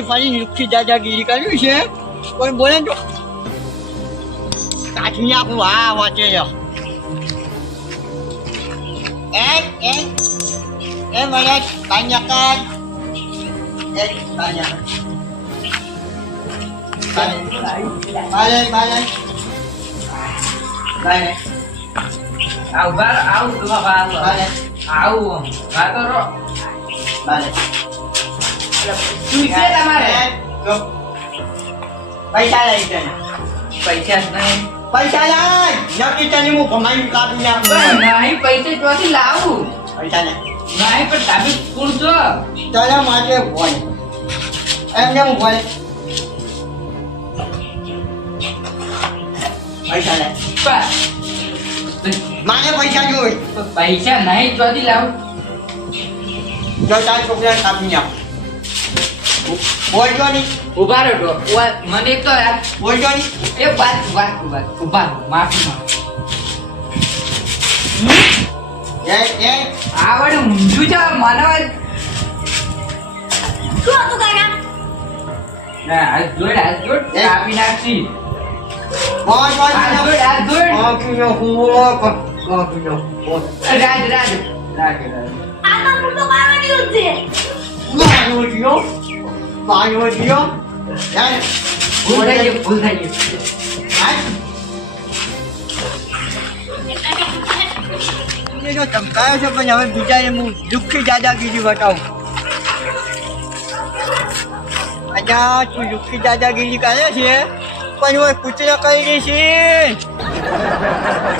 ઘડી ફરી લુખી દાદાગીરી કર્યું છે? કોઈ બોલે તો? કાઢી નાખું હા વાંચે એક એક એ મને banyakan eh banyak balik balik balik આવ બાર આવ. તું બાર balik આવ વાતો રો. balik શું છે તમારે. પૈસા લઈ જાય પૈસા જ નહીં. પૈસા લઈ નક્કી તને હું ભમાઈ કાપી નાખું. નહીં પૈસા જોથી લાવું? પૈસા ને નહીં પણ તમે પૂરજો તારા માટે હોય. એમને હું હોય. પૈસા લે. મારે પૈસા જોઈ પૈસા નહીં ચોથી લાવું? જો ચાર છોકરા કાપી નાખ. બોલજો નહીં. ઊભા રહો મને તો બોલજો નહીં. એ વાત વાત વાત. ઊભા રહો. માફી માંગો. એ એ. આ ઊંધું છે મને શું હતું કાકા ના, હાથ જોડ હાથ જોડ. એ. કાપી બોલ બોલ હાથ જોડ હાથ જોડ. રાજ રાજ. રાજ રાજ. આ તો મોટો કાવડિયો છે. ના જીઓ મારો જીઓ યાર ભૂલ થઈ ગઈ, ભૂલ થઈ ગઈ. એ તો ચમકાયો છે, પણ હવે બીજાને હું દુઃખી દાદાગીરી બતાવું અહીંયા તું દુઃખી દાદાગીરી કરે છે, પણ હું કૂતરો કરી દઈ છે.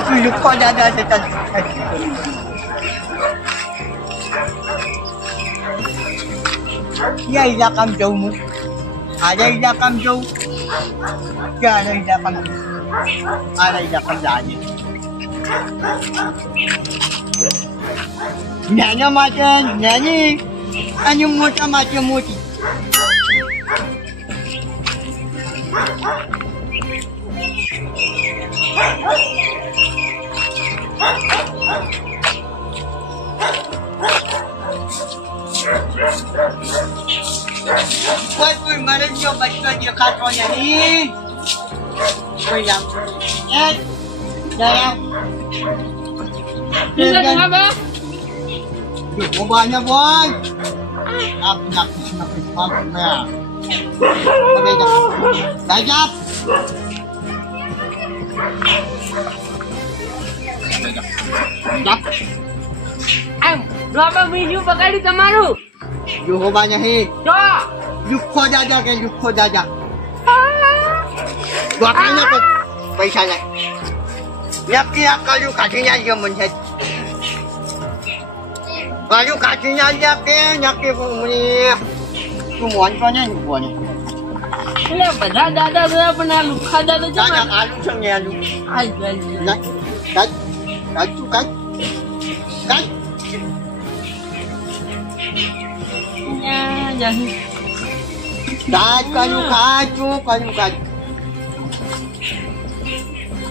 તું લુખ્ખો દાદા છે તને ક્યાં ઇલાકામાં જવું હું આજા ઇલાકામાં જવું કે આના ઇલાકામાં જવું આના ઇલાકામાં જાજે નાના માટે નાની અને મોટા માટે મોટી કોઈ કોઈ મને જો બચ્ચો દેખાતો નહીં કોઈ જામ એ જરા Yo, bawanya boy. Nak nak nak nak nak. Kami dah. Gajap. Gajap. એમ ડ્રોપર બીજું પકડ્યું તમારું Yo Bawanya he. જો Yukho dadah ke yukho dadah. Dua kali પૈસા લાય નક્કી આ કર્યું કાઢી નાખજો મને કર્યું કાઢી નાખ્યા કે નક્કી મને તું મોનતો ને બોને એટલે બધા દાદા દાદા પણ આ લુખા દાદા છે આલુ છે ને આલુ આજ આજ કાઢ કાઢ અહીંયા જાહી. કાઢ કર્યું કાઢ તું કર્યું કાઢ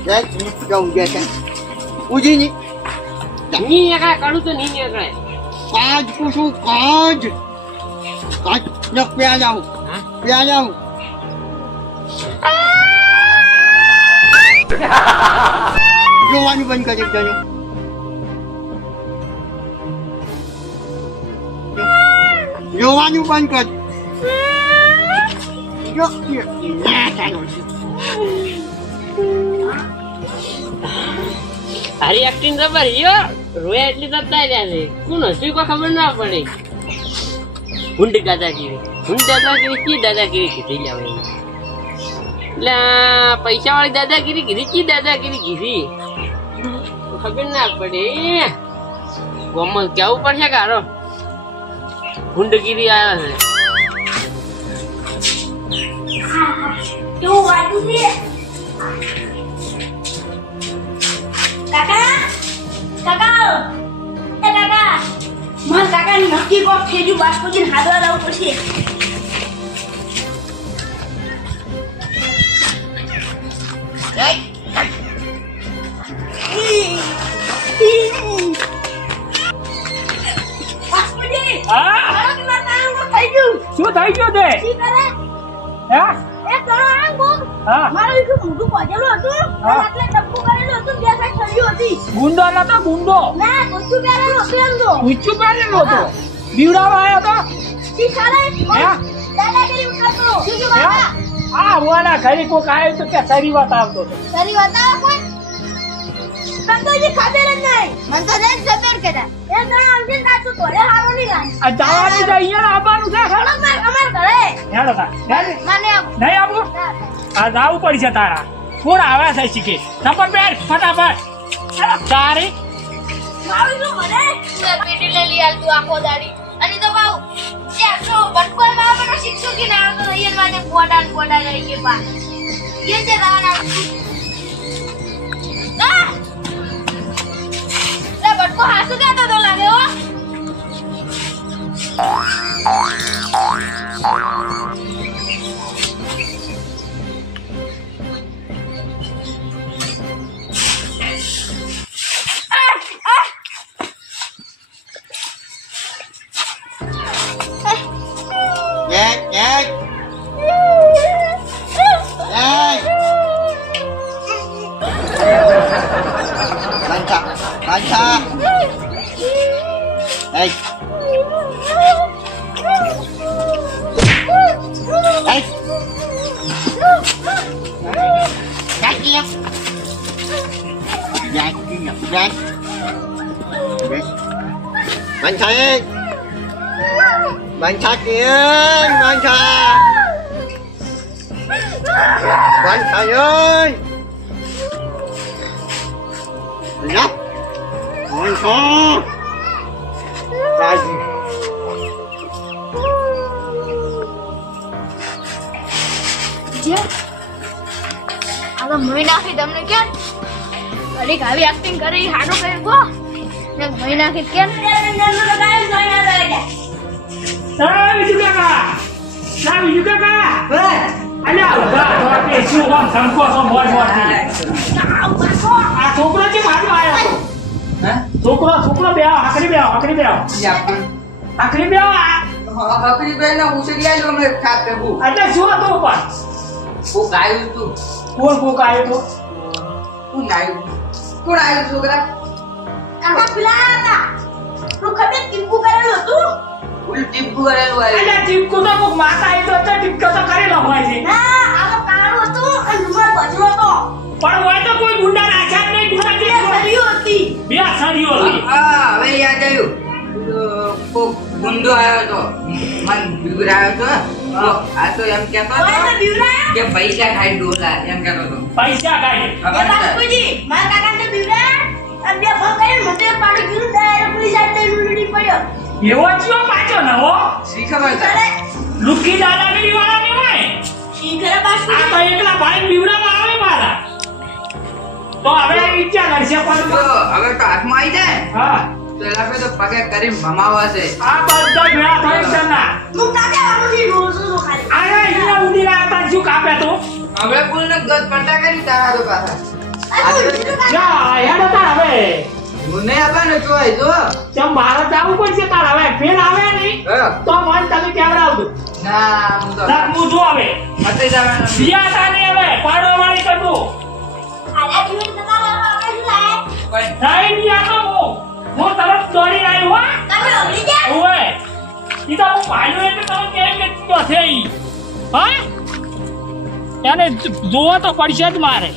દેખ જવું જશે ઉજી ની ની નીકળે કાઢું તો નહીં નીકળે કાજ પૂછું કાજ. કાજ ને પ્યા જાઉં હા? પ્યા જાઉં જોવાનું બંધ કરી દેજો. જોવાનું બંધ કર જો હારી એક્ટિંગ જબર યો રોયા એટલી થતા રહ્યા છે કોણ હસ્યું કોઈ ખબર ના પડે. હુંડ દાદાગીરી હુંડ દાદાગીરી કી દાદાગીરી કીધી લાવે એટલે પૈસા વાળી દાદાગીરી કીધી, કી દાદાગીરી કીધી? ખબર ના પડે. ગોમલ કેવું પડશે કારો હુંડગીરી આવ્યા છે. કાકા કાકા એ કાકા મન કાકા નક્કી કોક થઈ ગયું બાસ્કોજીને હાથવા લાવવું પડશે હા થઈ ગયું શું થઈ ગયું તે શી કરે હે. એ કરો આમ બોલ હા. મારું એટલું મોઢું પહોંચેલું હતું આટલે ટપકું કરેલું હતું બે સાઈડ ઠંડી હતી ગુંડો નતો ગુંડો ના ગોચું પહેરેલું હતું એમ તો ઊંચું પહેરેલું હતો. બીવડાવા આવ્યો તો? શી કરે હે? દાદાગીરી શું હે? બાબા આ હોવાના ઘરે કોક આવ્યો તો કે સારી વાત આવતો હતો. તારી બતાવો કોઈ સંતોષી ખબર જ નહીં મને તો દેખ જબર કેતા એ જણા આવશે ને તાતું ઘરે હારો આ જવાનું છે અહીંયા આવવાનું છે. થોડોક માર અમાર ઘરે. હેડો તાર. મને નહીં આવું આ જાવું પડશે તારા. કોણ આવે છે શીખે? થપ્પડ બેઠ ફટાફટ. તારે. મારું શું મને? પીટી લઈ લઈ આલતું આખો દાડી. અને તો બાઉ ત્યાં તો બટકો માં આપણો શિક્ષક કે ના? તો અહીંયા માટે ગોડા ગોડા લઈ કે પા એ જે રાણા આ લે બટકો હાસુ કેતો તો Lancha! Lancha! Hey! Gạt kia Gạt kia đây. Bạn Thiên Bạn Tha kia Bạn Tha Bạn Tha ơi. Bạn Tha Bạn Tha આ તો મહી નાખી તમને કેમ? ઘડીક આવી એક્ટિંગ કરી હાડો કરી ગો ને મહી નાખી કેમ? ના બીજું કાકા? ના અલ્યા ઊભા તો શું આમ ધમકો છો મોર મોરથી આ છોકરો છે મારવા આવ્યો હે? છોકરો છોકરો બે આવો, આકડી બે આવો, આકડી બે આવો. આપણને. બે આવો, આ- બે ને ઉછળી આવ્યો અમે ખાતે. એટલે શું હતું પણ કોક આવ્યું તું. કોણ કોક આવ્યો તો કોણ આવ્યું? કોણ આવ્યું છોકરા? આમાં પેલા હતા તું ખબર ટીપુ કરેલું હતું ઓલું ટીપકું કરેલું આવ્યું. એટલે ટીપકુ તો કોક માતા આવી તો એટલે ટીપકો તો કરેલો હોય છે ના આમાં કાળું હતું અને હતો પણ હોય તો કોઈ ગુંડા નાખ્યા જ નહીં ગુંડા બે સળીઓ હતી બે સળીઓ હતી. હા, હવે યાદ આવ્યું. કોક ગુંડો આવ્યો તો મન બિગડાયો તો તો આ તો એમ ઓય તો કે પૈસા ખાઈ ડોલા એમ કહેતો હતો. પૈસા કાઢે એ ખબર છે? બાપુજી મારા કાકાને બીવડા અને બે ફોન મને પાડી ગયું ડાયરેક્ટ પોલીસ આવીને લૂંટી પડ્યો. એવો ચિયો પાછો નવો? શી ખબર છે? અરે લુકી દાદાગીરી વાળા નહીં હોય? શી કરે આ તો એકલા ભાઈ બીવડામાં આવે મારા. તો હવે વિચાર કરશે પણ હવે તો હાથમાં આવી જાય? હા. તો એલા પે તો પગે કરી ભમાવા છે. આ બધા ભેળા થઈ જના હું કાકા વાળું રોજ રોજ ખાલી આયા અહીંયા ઉડી રહ્યા હતા શું કાપે તો હવે પુલ ને ગત પડતા કરી તારા તો પાછા. જા હેડો તાર હવે. મને આપા ને જોઈ જો ચમ મારે જવું પડશે તાર હવે. ફેર આવે નહીં તો મન તમે કેવડાવજો. ના હું તો જો હવે. મતે જવાનું બિયા તાની હવે. પાડો વાળી કરતું આલા જીવન તમારા આપણે શું થાય પણ નહીં બિયા તો હું. હું તરત દોડી આવ્યો હો. તમે ઓગળી ગયા? ઓવે. ઈ તો હું ભાઈઓ એટલે તમે કેમ કે તો છે ઈ. હા? એને જોવો તો પડશે જ મારે.